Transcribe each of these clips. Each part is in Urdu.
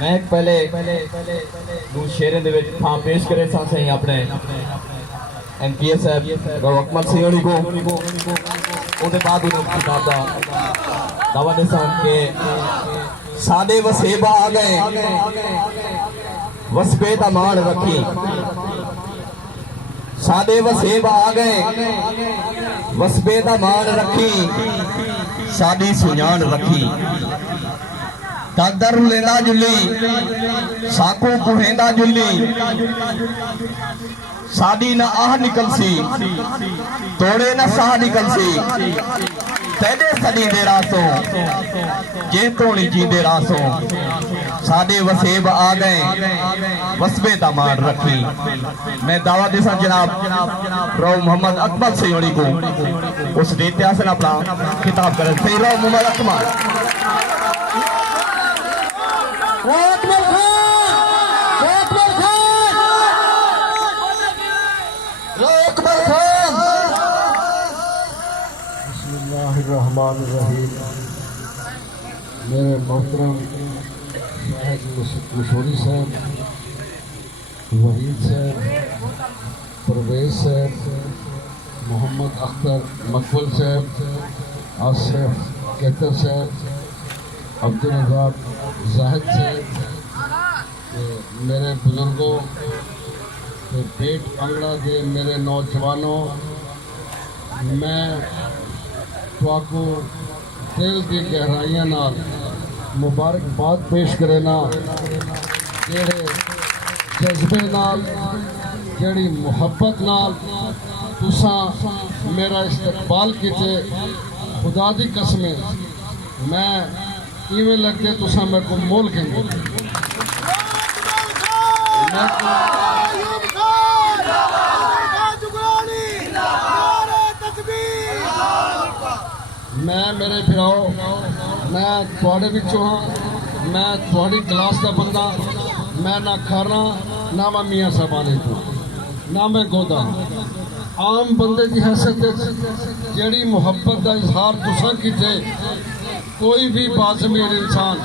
میں پہلے دو شیریں دے وچ تھا پیش کرے سا سے اپنے ایم پی ایس صاحب اکمل سیوڑی کو او دے بعد انہوں کتاب دا دعویٰ دے سان کہ سادے وسیبہ آ گئے وسبے دا مان رکھی سادے وسیبہ آ گئے وسبے دا مان رکھی سادی سنیان رکھی تقدر لیندہ جلی ساکو کوہیندہ جلی سادی نہ آہ نکل سی توڑے نہ ساہ نکل سی تیدے سدی دے راسوں جیتونی جی دے راسوں سادے وسیب آ گئے وسبے دامان رکھی میں دعویٰ دیسا جناب رو محمد اکمل سیوڑی کو اس دیتے آسن اپنا خطاب کریں سی رو محمد اکمل رو اکمل خان رو اکمل خان بسم اللہ الرحمن الرحیم میرے محترم شاہد مشوری صاحب وحید صاحب پرویز صاحب محمد اختر مقبول صاحب آصف کہتر صاحب عبدالرزاق زاہد صاحب میرے بزرگوں پیٹ انگڑا دے میرے نوجوانوں میں تواکو دل کی گہرائیاں نال مبارکباد پیش کرینا جڑے جذبے نال جڑی محبت نال تساں میرا استقبال کیتے خدا دی قسمیں میں ایویں لگے تساں میں کو مول کے میں میرے بھراؤ میں تھوڑے بچوں ہاں میں تھوڑی کلاس دا بندہ میں نہ کھانا نہ میں میاں صاحبانے کو نہ میں گودا عام بندے کی حیثیت جیڑی محبت دا اظہار تساں کیتے کوئی بھی بازمیر انسان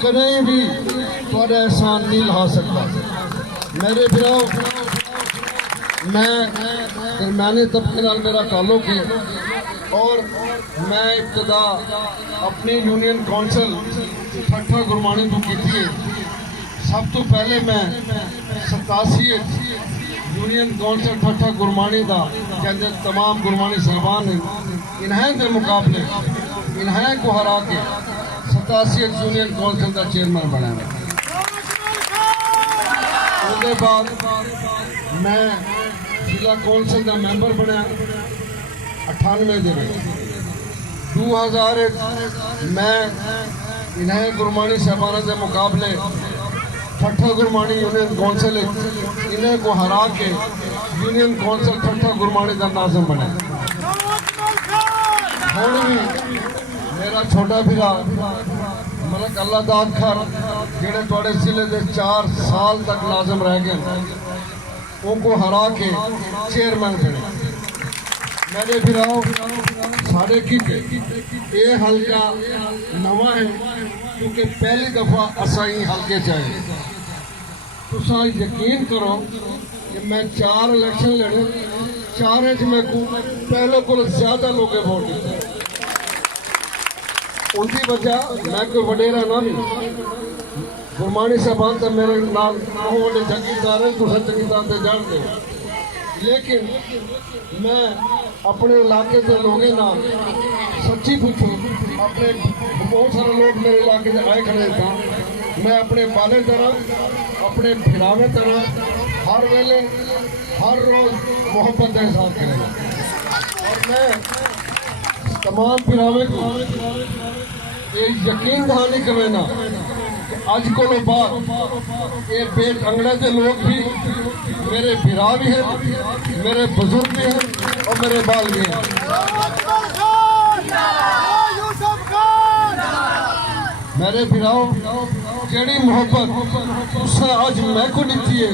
کہیں بھی تھوڑا احسان نہیں لہا سکتا میرے بھراؤ میں درمیانی طبقے نال میرا تعلق ہے اور میں ابتدا اپنی یونین کونسل ٹھٹھا گرمانی تو کی تھی سب تو پہلے میں 87 یونین کونسل ٹھٹھا گرمانی دا کہ تمام گرمانی صاحبان ہیں انہیں دے مقابلے انہیں کو ہرا کے 87 یونین کونسل دا چیئرمین بنا ہے اس کے بعد میں ضلع کونسل دا ممبر بنا 98 دن 2001 میں انہیں گرمانی صاحبانہ کے مقابلے ٹھٹھا گرمانی یونین کونسل انہیں کو ہرا کے یونین کونسل ٹھٹھا گرمانی کا ناظم بنے ہوں بھی میرا چھوٹا بھرا ملک اللہ داد کھر جڑے توڑے ضلع دے 4 سال تک لازم رہ گئے ان کو ہرا کے چیئرمین بنے میرے بھراؤ سارے کیتے یہ حلقہ نواں ہے کیونکہ پہلی دفعہ اسائی حلقے چاہیے تساں یقین کرو کہ میں 4 الیکشن لڑے 4 میں کو پہلے کو زیادہ لوگے ووٹ دیتے ان کی وجہ میں کوئی وڈیرا نہ بھی گرمانی صاحبان تو میرے نام وڈے جگیدار ہیں تو جگیدار سے جانتے ہیں لیکن میں اپنے علاقے کے لوگوں نام سچی پوچھوں اپنے بہت سارے لوگ میرے علاقے سے آئے کھڑے تھا میں اپنے بالے طرح اپنے بھراوے طرح ہر ویلے ہر روز محبت کا احساس کرے گا اور میں تمام بھراوے کو یہ یقین دہانی کرے نا کہ آج کو بعد یہ پیٹ انگڑے کے لوگ بھی میرے بھرا بھی ہیں میرے بزرگ بھی ہیں اور میرے بال بھی ہیں میرے بھراؤ جیڑی محبت اس سے آج میں کو دیتی ہے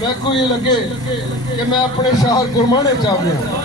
میں کو یہ لگے کہ میں اپنے شہر گرمانے چاہتے ہیں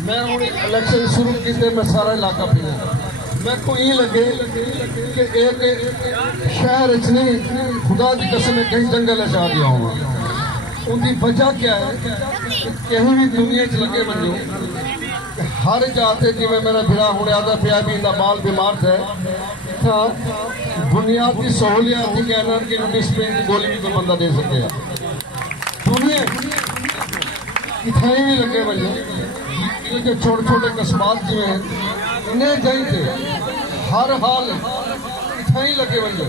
میں ہوں الیکشن شروع کیتے میں سارا علاقہ پھرا میں کو یہ لگے کہ ایک شہر نہیں خدا کی قسم میں کہیں جنگل اچھا گیا ہوں ان کی وجہ کیا ہے کہ کہیں بھی دنیا چ لگے بنو ہر جاتے جی میں میرا بھرا ہونے آتا پیا بھی اندر مال بیمار تھا تھا بنیادی سہولیات کی کہنا کہ ڈسپلین کی گولی بھی کوئی بندہ دے سکے دنیا اتھائی بھی لگے بنو کہ چھوٹے چھوٹے قصبات جو ہیں انہیں جائیں تھے ہر حال اتھائی لگے بنو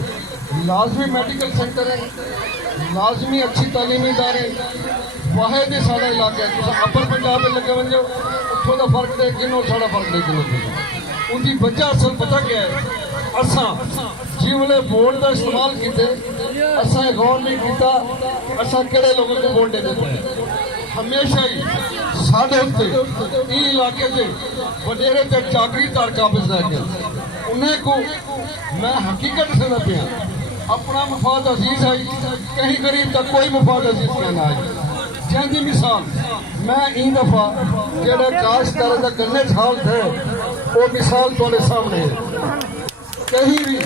لازمی میڈیکل سینٹر ہے لازمی اچھی تعلیمی ادارے واحد ہی سارا علاقہ ہے تو اپر پنجاب میں لگے بن جاؤ اتوں کا فرق دے کنوں سارا فرق دے کنوں ان کی وجہ اصل پتہ کیا ہے اساں جی والے ووٹ کا استعمال کیتے اساں غور نہیں کیتا اساں کہڑے لوگوں کو ووٹ دے دیتے ہیں ہمیشہ ہی ساڈے اتنے یہ علاقے سے وڈیرے تے چاکری تار قابض رہ گئے انہیں کو میں حقیقت سے نہ پیا اپنا مفاد عزیز ہے کہیں قریب تک کوئی مفاد عزیز کہنا ہے جہاں مثال میں این دفعہ جڑے کاشتکار دا گنے سال تھے وہ مثال تھوڑے سامنے ہے کہیں بھی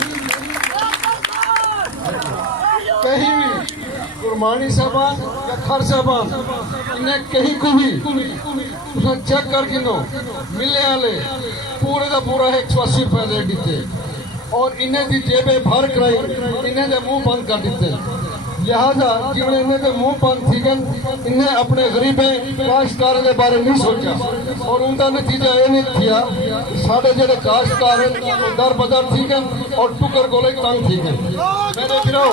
قرمانی صاحبان یا خر صاحبان انہیں کہیں کو بھی اسے چیک کر کے نو ملے والے پورے دا پورا 180 روپے دے دیتے اور انہیں دی جیبیں بھر کرائی انہیں دے منہ بند کر دیتے لہذا جب انہیں دے منہ بند تھی گن انہیں اپنے غریبیں کاشتکار کے بارے نہیں سوچا اور ان کا نتیجہ یہ نہیں کیا ساڑھے جڑے کاشتکار در بدر تھی گن اور ٹکر گولے تنگ تھی گن میں نے گراؤ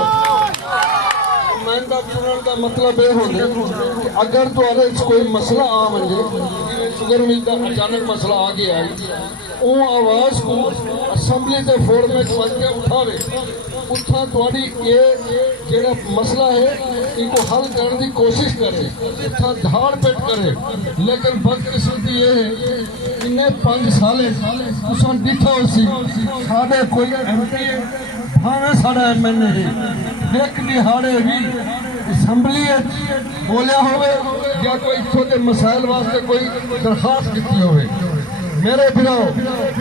نمائندہ چنن کا مطلب یہ ہوتا کہ اگر تو کوئی مسئلہ عام ہے شگر مل کا اچانک مسئلہ آ گیا ہے وہ آواز کو اسمبلی کے فورمیٹ بن کے اٹھاوے اتھا تھوڑی یہ جڑا مسئلہ ہے ان کو حل کرنے کی کوشش کرے اتھا دھاڑ پیٹ کرے لیکن بدقسمتی یہ ہے انہیں 5 سالے اساں ڈٹھا ہوسی ساڈے کوئی ایم پی بھاویں ساڈا ایم این اے ایک دہاڑے بھی اسمبلی بولیا ہوئے یا کوئی اتھوں کے مسائل واسطے کوئی درخواست کیتی ہوئے میرے بھراؤ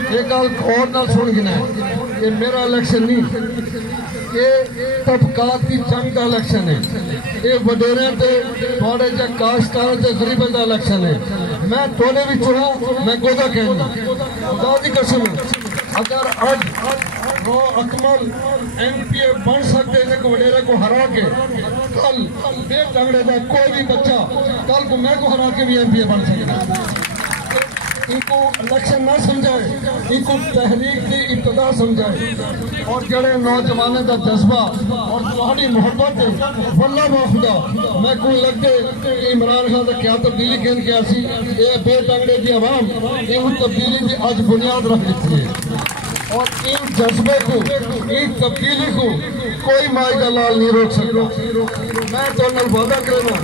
ایک گل اور نہ سن گنا ہے یہ میرا الیکشن نہیں یہ طبقات کی جنگ کا الیکشن ہے یہ وڈیرے تے تھوڑے جا کاشتکار تے غریباں دا الیکشن ہے میں تھوڑے بھی چڑھا میں گودا کہنا خدا دی قسم اگر آج وہ اکمل ایم پی اے بن سکتے ہیں کہ وڈیرے کو ہرا کے کل بے ٹنگڑے دا کوئی بھی بچہ کل کو میں کو ہرا کے بھی ایم پی اے بن سکتا ان کو الیکشن نہ سمجھائے ان کو تحریک کی ابتدا سمجھائے اور جڑے نوجوانوں کا جذبہ اور تمہاری محبت ہے واللہ با خدا میں کو لگتے کہ عمران خان سے کیا تبدیلی کہن کیا سی یہ بے ٹنگڑے کی عوام یہ تبدیلی کی آج بنیاد رکھ دیتی ہے اور ان جذبے کو ان تبدیلی کو کوئی مائی کا لال نہیں روک سکتا میں تو نل وعدہ کرنا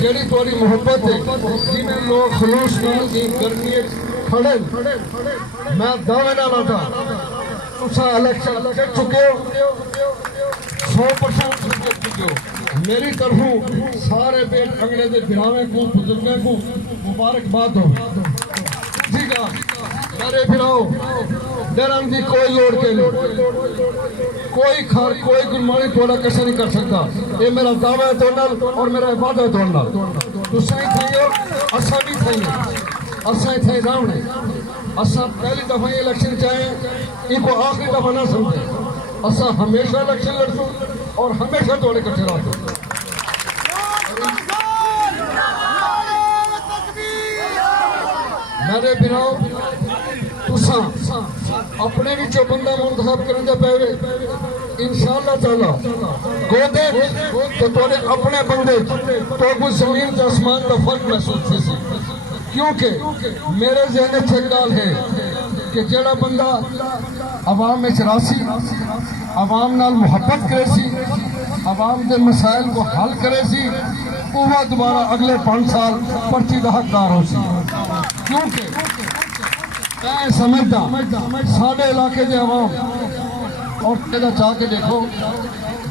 جڑی تھوڑی محبت ہے جنہیں لوگ خلوص نال کی گرمی کھڑے میں دعوے نہ لاتا تسا الیکشن لڑ چکے ہو 100% جیت چکے ہو میری طرفوں سارے بیٹ انگڑے دے بھراویں کو بزرگوں کو مبارکباد ہو ٹھیک ہے میرے بھراؤ ڈرن کی کوئی لوڑ کے نہیں کوئی کھار کوئی گلمانی تھوڑا کسا نہیں کر سکتا یہ میرا دعویٰ ہے تونل اور میرا عبادت ہے تونل تو صحیح تھے ہو اسا بھی تھے اسا ہی تھے راؤنے اسا پہلی دفعہ یہ الیکشن چاہیں ان کو آخری دفعہ نہ سمجھے اسا ہمیشہ الیکشن لڑتوں اور ہمیشہ توڑے کٹھے رہتوں میرے بناؤ تساں اپنے بھی جو بندہ منتخب کرنے دے پہلے انشاءاللہ تعالی گودے تو توڑے اپنے بندے تو کچھ زمین تا آسمان کا فرق محسوس تھی سی کیونکہ میرے ذہن چھکال ہے کہ جڑا بندہ عوام میں چراسی عوام نال محبت کرے سی عوام دے مسائل کو حل کرے سی وہ دوبارہ اگلے 5 سال پرچی دا حقدار ہو سی کیونکہ میں سمجھتا ساڑھے علاقے دے عوام اور کہتا چاہ کے دیکھو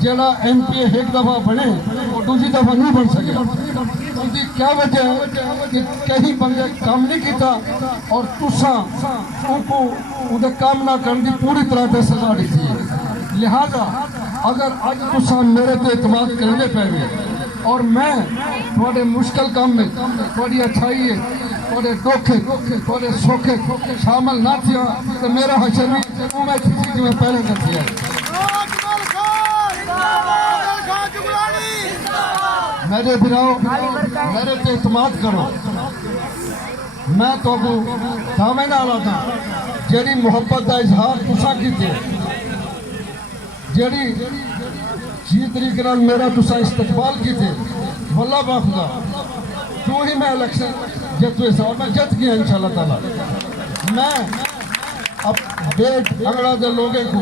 جڑا ایم پی ایک دفعہ بنے اور دوسری دفعہ نہیں بن سکے ان کی کیا وجہ ہے کہ کہیں بندے کام نہیں کیتا اور تساں ان کو ان کام نہ کرنے کی پوری طرح سے سزا دی تھی. لہذا اگر اج تساں میرے پہ اعتماد کرنے پہ اور میں تھوڑے مشکل کام میں تھوڑی اچھائی ہے تھوڑے دکھ تھوڑے سوکھے شامل نہ تھیا تو میرا حشر بھی میں کسی کی میں پہلے کر دیا. میرے بھراؤ میرے پہ اعتماد کرو. میں تو کو دامے نہ لاتا جیڑی محبت کا اظہار تساں کیتے جیڑی جی طریقے نال میرا تساں استقبال کیتے واللہ باخدا تو ہی میں الیکشن جتوے سا میں جت گیا انشاءاللہ تعالی. میں اب بیٹ انگڑا دے لوگے کو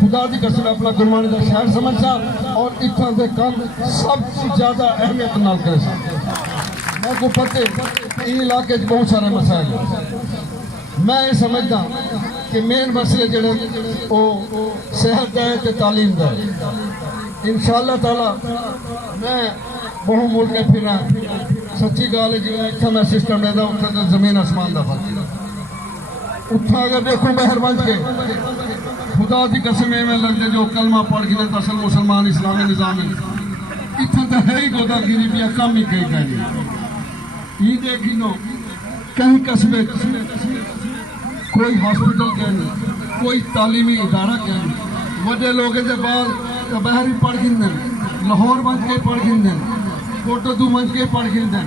خدا دی قسم اپنا گرمانی دا شہر سمجھا اور اتنا دے کام سب سے زیادہ اہمیت نال کرے سا. میں کو پتے ان علاقے بہت سارے مسائل ہیں. میں یہ سمجھتا کہ مین مسئلے جڑے وہ صحت دے تے تعلیم دے. انشاءاللہ تعالی میں بہو ملک کے پھرنا سچی گال ہے جی اتنا میں سسٹم لینا اتنا تو زمین آسمان دا فرق اتنا اگر دیکھوں بہر بنج کے خدا دی قسم میں لگتے جو کلمہ پڑھ کے لیتا اصل مسلمان اسلامی نظام اتنا تو ہے ہی گودا گیری بھی کم ہی کہیں کہیں یہ دیکھی نو کہیں قصبے کوئی ہاسپٹل کہیں کوئی تعلیمی ادارہ کہیں وڈے لوگے دے بعد بہری پڑھ گندن لاہور بنج کے پڑھ گندن کوٹو دو منج کے پڑھ گندن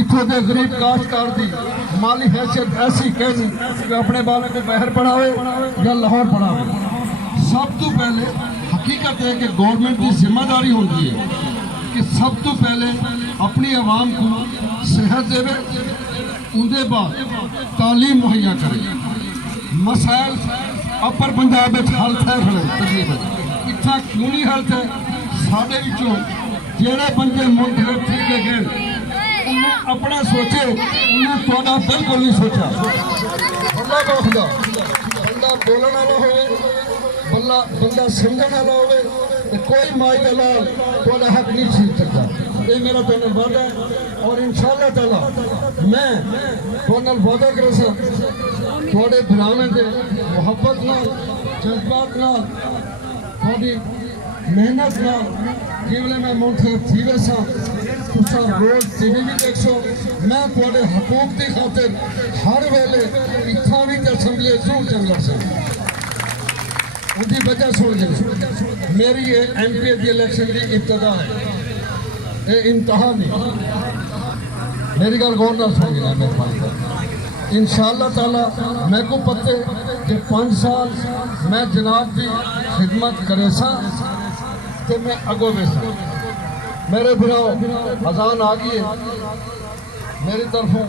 اتھو دے غریب کاشتکار دی مالی حیثیت ایسی کہنی کہ اپنے بالے کو بہر پڑھاوے یا لاہور پڑھاوے. سب تو پہلے حقیقت ہے کہ گورنمنٹ کی ذمہ داری ہوتی ہے کہ سب تو پہلے اپنی عوام کو صحت دے ان دے بعد تعلیم مہیا کرے. مسائل اپر پنجاب حلت ہے کھڑے تقریباً اتنا کیوں نہیں حلت ہے ساڑھے بچوں جیڑے بندے منتخب تھے کہ گئے انہیں اپنا سوچے انہیں توڑا بالکل نہیں سوچا. اللہ کا خدا بندہ بولنا نہ ہوئے بندہ سمجھنا نہ ہوئے کوئی مائی دلال توڑا حق نہیں چھین سکتا. یہ میرا تونل وعدہ ہے اور انشاءاللہ تعالی میں تونل وعدہ کرے سا توڑے بھرانے دے محبت نال جذبات نال تھوڑی محنت نال کیولے میں منتخب تھی ویسا تسا روز ٹی وی بھی دیکھ سو میں تھوڑے حقوق کی خاطر ہر ویلے اتھا بھی تے اسمبلی ضرور چل لڑ سا. ان کی وجہ سن جائے میری یہ ایم پی دی الیکشن کی ابتدا ہے یہ انتہا نہیں. میری گل غور نہ سن گیا مہربانی کر انشاءاللہ تعالی میں کو پتے کہ 5 سال میں جناب دی خدمت کرے سا کہ میں اگو بیسا. میرے بھراؤ اذان آ گئی ہے میری طرفوں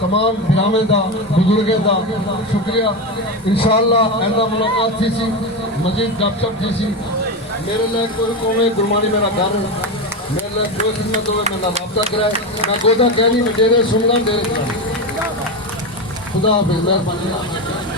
تمام بھرامے دا بزرگے دا شکریہ. انشاءاللہ ایندہ ملاقات تھی سی مزید گپ شپ تھی سی. میرے لئے کوئی قومے گرمانی میرا گھر ہے میرے لئے کوئی خدمت ہوئے میں رابطہ کرائے میں گودا کہنی میں ڈیرے سننا ڈیرے کرنا. خدا حافظ مہربانی.